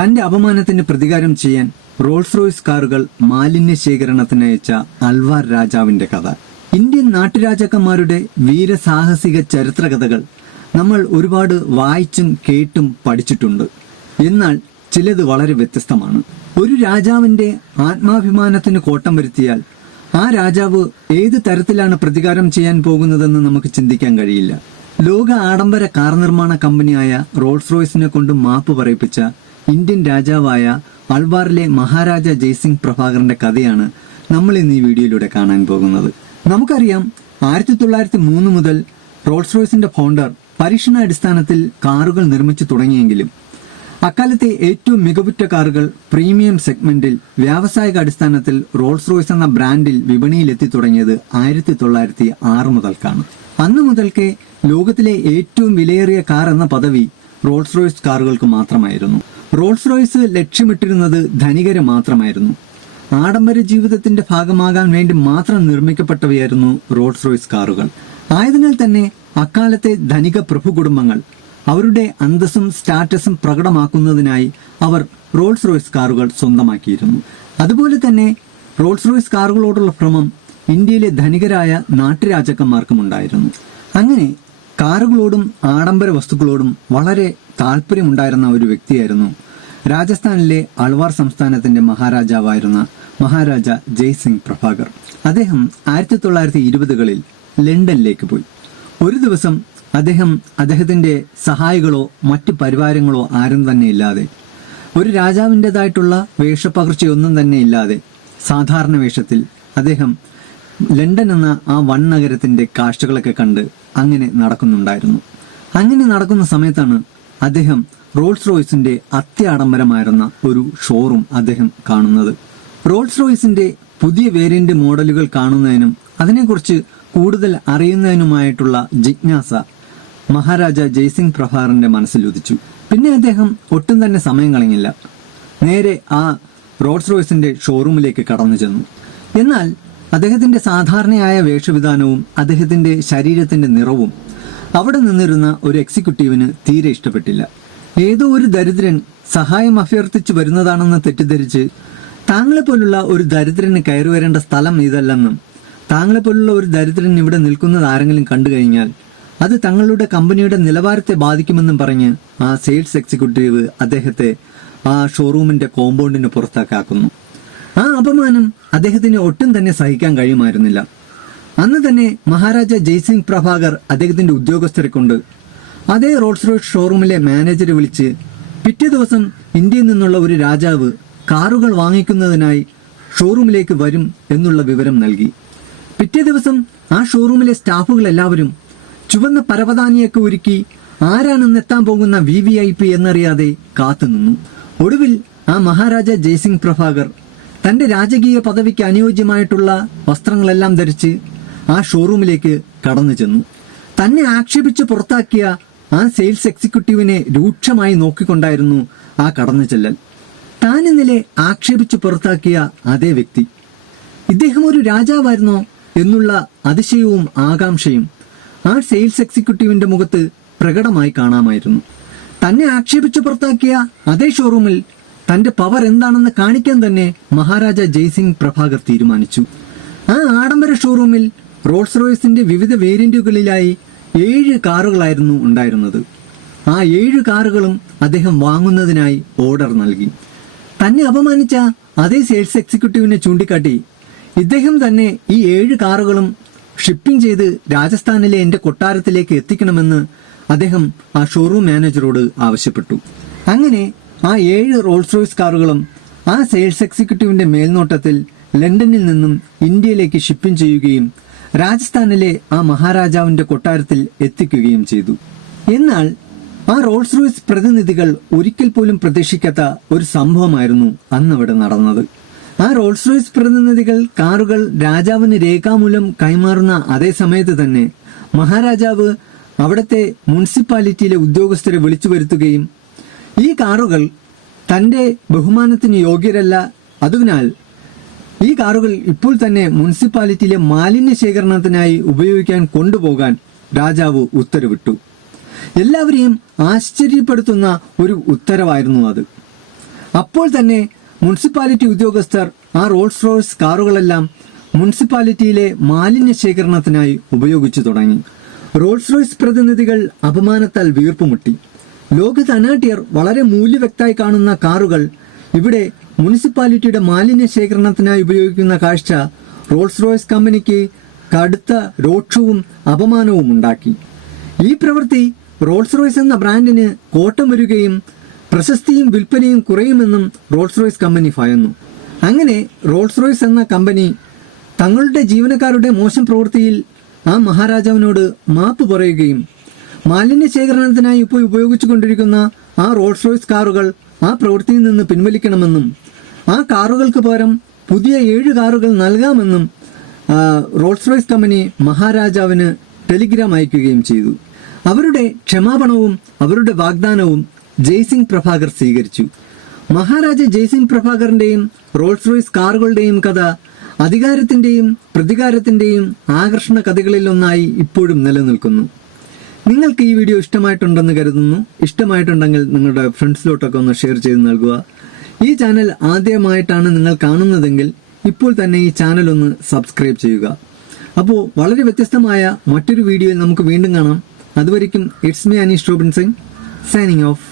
തന്റെ അപമാനത്തിന് പ്രതികാരം ചെയ്യാൻ റോൾസ് റോയ്സ് കാറുകൾ മാലിന്യ ശേഖരണത്തിനയച്ച അൽവാർ രാജാവിന്റെ കഥ. ഇന്ത്യൻ നാട്ടുരാജാക്കന്മാരുടെ വീരസാഹസിക ചരിത്രകഥകൾ നമ്മൾ ഒരുപാട് വായിച്ചും കേട്ടും പഠിച്ചിട്ടുണ്ട്. എന്നാൽ ചിലത് വളരെ വ്യത്യസ്തമാണ്. ഒരു രാജാവിന്റെ ആത്മാഭിമാനത്തിന് കോട്ടം വരുത്തിയാൽ ആ രാജാവ് ഏത് തരത്തിലാണ് പ്രതികാരം ചെയ്യാൻ പോകുന്നതെന്ന് നമുക്ക് ചിന്തിക്കാൻ കഴിയില്ല. ലോക ആഡംബര കാർ നിർമ്മാണ കമ്പനിയായ റോൾസ് റോയ്സിനെ കൊണ്ട് മാപ്പ് പറയിപ്പിച്ച ഇന്ത്യൻ രാജാവായ അൽവാറിലെ മഹാരാജ ജയ്സിംഗ് പ്രഭാകറിന്റെ കഥയാണ് നമ്മൾ ഇന്ന് ഈ വീഡിയോയിലൂടെ കാണാൻ പോകുന്നത്. നമുക്കറിയാം, 1903 മുതൽ റോൾസ് റോയ്സിന്റെ ഫൗണ്ടർ പരീക്ഷണാടിസ്ഥാനത്തിൽ കാറുകൾ നിർമ്മിച്ചു തുടങ്ങിയെങ്കിലും അക്കാലത്തെ ഏറ്റവും മികവുറ്റ കാറുകൾ പ്രീമിയം സെഗ്മെന്റിൽ വ്യാവസായിക അടിസ്ഥാനത്തിൽ റോൾസ് റോയ്സ് എന്ന ബ്രാൻഡിൽ വിപണിയിലെത്തി തുടങ്ങിയത് 1906 മുതൽക്കാണ്. അന്നു മുതൽക്കേ ലോകത്തിലെ ഏറ്റവും വിലയേറിയ കാർ എന്ന പദവി റോൾസ് റോയ്സ് കാറുകൾക്ക് മാത്രമായിരുന്നു. റോൾസ് റോയ്സ് ലക്ഷ്യമിട്ടിരുന്നത് ധനികരെ മാത്രമായിരുന്നു. ആഡംബര ജീവിതത്തിന്റെ ഭാഗമാകാൻ വേണ്ടി മാത്രം നിർമ്മിക്കപ്പെട്ടവയായിരുന്നു റോൾസ് റോയ്സ് കാറുകൾ. ആയതിനാൽ തന്നെ അക്കാലത്തെ ധനിക പ്രഭു കുടുംബങ്ങൾ അവരുടെ അന്തസ്സും സ്റ്റാറ്റസും പ്രകടമാക്കുന്നതിനായി അവർ റോൾസ് റോയ്സ് കാറുകൾ സ്വന്തമാക്കിയിരുന്നു. അതുപോലെ തന്നെ റോൾസ് റോയ്സ് കാറുകളോടുള്ള ഭ്രമം ഇന്ത്യയിലെ ധനികരായ നാട്ടുരാജാക്കന്മാർക്കും ഉണ്ടായിരുന്നു. അങ്ങനെ കാറുകളോടും ആഡംബര വസ്തുക്കളോടും വളരെ താല്പര്യമുണ്ടായിരുന്ന ഒരു വ്യക്തിയായിരുന്നു രാജസ്ഥാനിലെ അൽവാർ സംസ്ഥാനത്തിന്റെ മഹാരാജാവായിരുന്ന മഹാരാജ ജയ്സിംഗ് പ്രഭാകർ. അദ്ദേഹം 1920കളിൽ ലണ്ടനിലേക്ക് പോയി. ഒരു ദിവസം അദ്ദേഹത്തിന്റെ സഹായികളോ മറ്റു പരിവാരങ്ങളോ ആരും തന്നെ ഇല്ലാതെ, ഒരു രാജാവിൻ്റെതായിട്ടുള്ള വേഷപ്പകർച്ചയൊന്നും തന്നെ ഇല്ലാതെ സാധാരണ വേഷത്തിൽ അദ്ദേഹം ലണ്ടൻ എന്ന ആ വൻ നഗരത്തിന്റെ കാഴ്ചകളൊക്കെ കണ്ട് അങ്ങനെ നടക്കുന്നുണ്ടായിരുന്നു. അങ്ങനെ നടക്കുന്ന സമയത്താണ് അദ്ദേഹം റോൾസ് റോയ്സിന്റെ അത്യാഡംബരമായിരുന്ന ഒരു ഷോറൂം അദ്ദേഹം കാണുന്നത്. റോൾസ് റോയ്സിന്റെ പുതിയ വേരിയന്റ് മോഡലുകൾ കാണുന്നതിനും അതിനെക്കുറിച്ച് കൂടുതൽ അറിയുന്നതിനുമായിട്ടുള്ള ജിജ്ഞാസ മഹാരാജ ജയ്സിംഗ് പ്രഭാകറിന്റെ മനസ്സിൽ ഉദിച്ചു. പിന്നെ അദ്ദേഹം ഒട്ടും തന്നെ സമയം കളഞ്ഞില്ല. നേരെ ആ റോൾസ് റോയ്സിന്റെ ഷോറൂമിലേക്ക് കടന്നു ചെന്നു. എന്നാൽ അദ്ദേഹത്തിന്റെ സാധാരണയായ വേഷവിധാനവും അദ്ദേഹത്തിന്റെ ശരീരത്തിന്റെ നിറവും അവിടെ നിന്നിരുന്ന ഒരു എക്സിക്യൂട്ടീവിന് തീരെ ഇഷ്ടപ്പെട്ടില്ല. ഏതോ ഒരു ദരിദ്രൻ സഹായം അഭ്യർത്ഥിച്ചു വരുന്നതാണെന്ന് തെറ്റിദ്ധരിച്ച് താങ്കളെ പോലുള്ള ഒരു ദരിദ്രന് കയറി വരേണ്ട സ്ഥലം ഇതല്ലെന്നും താങ്കളെ പോലുള്ള ഒരു ദരിദ്രൻ ഇവിടെ നിൽക്കുന്നത് ആരെങ്കിലും കണ്ടു കഴിഞ്ഞാൽ അത് തങ്ങളുടെ കമ്പനിയുടെ നിലവാരത്തെ ബാധിക്കുമെന്നും പറഞ്ഞ് ആ സെയിൽസ് എക്സിക്യൂട്ടീവ് അദ്ദേഹത്തെ ആ ഷോറൂമിന്റെ കോമ്പൗണ്ടിന് പുറത്താക്കുന്നു. ആ അപമാനം അദ്ദേഹത്തിന് ഒട്ടും തന്നെ സഹിക്കാൻ കഴിയുമായിരുന്നില്ല. അന്ന് തന്നെ മഹാരാജ ജയ്സിംഗ് പ്രഭാകർ അദ്ദേഹത്തിന്റെ ഉദ്യോഗസ്ഥരെ കൊണ്ട് അതേ റോൾസ് റോയ്സ് ഷോറൂമിലെ മാനേജറെ വിളിച്ച് പിറ്റേ ദിവസം ഇന്ത്യയിൽ നിന്നുള്ള ഒരു രാജാവ് കാറുകൾ വാങ്ങിക്കുന്നതിനായി ഷോറൂമിലേക്ക് വരും എന്നുള്ള വിവരം നൽകി. പിറ്റേ ദിവസം ആ ഷോറൂമിലെ സ്റ്റാഫുകൾ എല്ലാവരും ചുവന്ന പരവതാനിയൊക്കെ ഒരുക്കി ആരാണെന്ന് എത്താൻ പോകുന്ന VVIP എന്നറിയാതെ കാത്തുനിന്നു. ഒടുവിൽ ആ മഹാരാജ ജയ്സിംഗ് പ്രഭാകർ തന്റെ രാജകീയ പദവിക്ക് അനുയോജ്യമായിട്ടുള്ള വസ്ത്രങ്ങളെല്ലാം ധരിച്ച് ആ ഷോറൂമിലേക്ക് കടന്നു ചെന്നു. തന്നെ ആക്ഷേപിച്ച് പുറത്താക്കിയ ആ സെയിൽസ് എക്സിക്യൂട്ടീവിനെ രൂക്ഷമായി നോക്കിക്കൊണ്ടായിരുന്നു ആ കടന്നു ചെല്ലൽ. താൻ ഇന്നലെ ആക്ഷേപിച്ച് പുറത്താക്കിയ അതേ വ്യക്തി ഇദ്ദേഹം ഒരു രാജാവായിരുന്നോ എന്നുള്ള അതിശയവും ആകാംക്ഷയും ആ സെയിൽസ് എക്സിക്യൂട്ടീവിന്റെ മുഖത്ത് പ്രകടമായി കാണാമായിരുന്നു. തന്നെ ആക്ഷേപിച്ച് പുറത്താക്കിയ അതേ ഷോറൂമിൽ തന്റെ പവർ എന്താണെന്ന് കാണിക്കാൻ തന്നെ മഹാരാജ ജയ്സിംഗ് പ്രഭാകർ തീരുമാനിച്ചു. ആ ആഡംബര ഷോറൂമിൽ റോൾസ് റോയ്സിന്റെ വിവിധ വേരിയന്റുകളിലായി 7 കാറുകളായിരുന്നു ഉണ്ടായിരുന്നത്. ആ 7 കാറുകളും അദ്ദേഹം വാങ്ങുന്നതിനായി ഓർഡർ നൽകി. തന്നെ അപമാനിച്ച അതേ സെയിൽസ് എക്സിക്യൂട്ടീവിനെ ചൂണ്ടിക്കാട്ടി ഇദ്ദേഹം തന്നെ ഈ 7 കാറുകളും ഷിപ്പിംഗ് ചെയ്ത് രാജസ്ഥാനിലെ എന്റെ കൊട്ടാരത്തിലേക്ക് എത്തിക്കണമെന്ന് അദ്ദേഹം ആ ഷോറൂം മാനേജറോട് ആവശ്യപ്പെട്ടു. അങ്ങനെ ആ 7 റോൾസ് റോയ്സ് കാറുകളും ആ സെയിൽസ് എക്സിക്യൂട്ടീവിന്റെ മേൽനോട്ടത്തിൽ ലണ്ടനിൽ നിന്നും ഇന്ത്യയിലേക്ക് ഷിപ്പിംഗ് ചെയ്യുകയും രാജസ്ഥാനിലെ ആ മഹാരാജാവിന്റെ കൊട്ടാരത്തിൽ എത്തിക്കുകയും ചെയ്തു. എന്നാൽ ആ റോൾസ് റോയ്സ് പ്രതിനിധികൾ ഒരിക്കൽ പോലും പ്രതീക്ഷിക്കാത്ത ഒരു സംഭവമായിരുന്നു അന്നവിടെ നടന്നത്. ആ റോൾസ് റോയ്സ് പ്രതിനിധികൾ കാറുകൾ രാജാവിന് രേഖാമൂലം കൈമാറുന്ന അതേ സമയത്ത് തന്നെ മഹാരാജാവ് അവിടത്തെ മുനിസിപ്പാലിറ്റിയിലെ ഉദ്യോഗസ്ഥരെ വിളിച്ചു വരുത്തുകയും ഈ കാറുകൾ തന്റെ ബഹുമാനത്തിന് യോഗ്യരല്ല, അതിനാൽ ഈ കാറുകൾ ഇപ്പോൾ തന്നെ മുനിസിപ്പാലിറ്റിയിലെ മാലിന്യ ശേഖരണത്തിനായി ഉപയോഗിക്കാൻ കൊണ്ടുപോകാൻ രാജാവ് ഉത്തരവിട്ടു. എല്ലാവരെയും ആശ്ചര്യപ്പെടുത്തുന്ന ഒരു ഉത്തരവായിരുന്നു അത്. അപ്പോൾ തന്നെ മുനിസിപ്പാലിറ്റി ഉദ്യോഗസ്ഥർ ആ റോൾസ് റോയ്സ് കാറുകളെല്ലാം മുനിസിപ്പാലിറ്റിയിലെ മാലിന്യ ശേഖരണത്തിനായി ഉപയോഗിച്ചു തുടങ്ങി. റോൾസ് റോയ്സ് പ്രതിനിധികൾ അപമാനത്താൽ വീർപ്പുമുട്ടി. ലോക ധനാഢ്യർ വളരെ മൂല്യവത്തായി കാണുന്ന കാറുകൾ ഇവിടെ മുനിസിപ്പാലിറ്റിയുടെ മാലിന്യ ശേഖരണത്തിനായി ഉപയോഗിക്കുന്ന കാഴ്ച റോൾസ് റോയ്സ് കമ്പനിക്ക് കടുത്ത രോക്ഷവും അപമാനവും ഉണ്ടാക്കി. ഈ പ്രവൃത്തി റോൾസ് റോയ്സ് എന്ന ബ്രാൻഡിന് കോട്ടം വരികയും പ്രശസ്തിയും വിൽപ്പനയും കുറയുമെന്നും റോൾസ് റോയ്സ് കമ്പനി ഭയന്നു. അങ്ങനെ റോൾസ് റോയ്സ് എന്ന കമ്പനി തങ്ങളുടെ ജീവനക്കാരുടെ മോശം പ്രവൃത്തിയിൽ ആ മഹാരാജാവിനോട് മാപ്പ് പറയുകയും മാലിന്യ ശേഖരണത്തിനായി ഇപ്പോൾ ഉപയോഗിച്ചുകൊണ്ടിരിക്കുന്ന ആ റോൾസ് റോയ്സ് കാറുകൾ ആ പ്രവൃത്തിയിൽ നിന്ന് പിൻവലിക്കണമെന്നും ആ കാറുകൾക്ക് പകരം പുതിയ 7 കാറുകൾ നൽകാമെന്നും റോൾസ് റോയ്സ് കമ്പനി മഹാരാജാവിന് ടെലിഗ്രാം അയക്കുകയും ചെയ്തു. അവരുടെ ക്ഷമാപണവും അവരുടെ വാഗ്ദാനവും ജയ്സിംഗ് പ്രഭാകർ സ്വീകരിച്ചു. മഹാരാജ ജയ്സിംഗ് പ്രഭാകറിന്റെയും റോൾസ് റോയ്സ് കാറുകളുടെയും കഥ അധികാരത്തിന്റെയും പ്രതികാരത്തിന്റെയും ആകർഷണ കഥകളിലൊന്നായി ഇപ്പോഴും നിലനിൽക്കുന്നു. നിങ്ങൾക്ക് ഈ വീഡിയോ ഇഷ്ടമായിട്ടുണ്ടെന്ന് കരുതുന്നു. ഇഷ്ടമായിട്ടുണ്ടെങ്കിൽ നിങ്ങളുടെ ഫ്രണ്ട്സിലോട്ടൊക്കെ ഒന്ന് ഷെയർ ചെയ്ത് നൽകുക. ഈ ചാനൽ ആദ്യമായിട്ടാണ് നിങ്ങൾ കാണുന്നതെങ്കിൽ ഇപ്പോൾ തന്നെ ഈ ചാനൽ ഒന്ന് സബ്സ്ക്രൈബ് ചെയ്യുക. അപ്പോൾ വളരെ വ്യത്യസ്തമായ മറ്റൊരു വീഡിയോയിൽ നമുക്ക് വീണ്ടും കാണാം. അതുവരെയ്ക്കും it's me Aneesh Robinson signing of.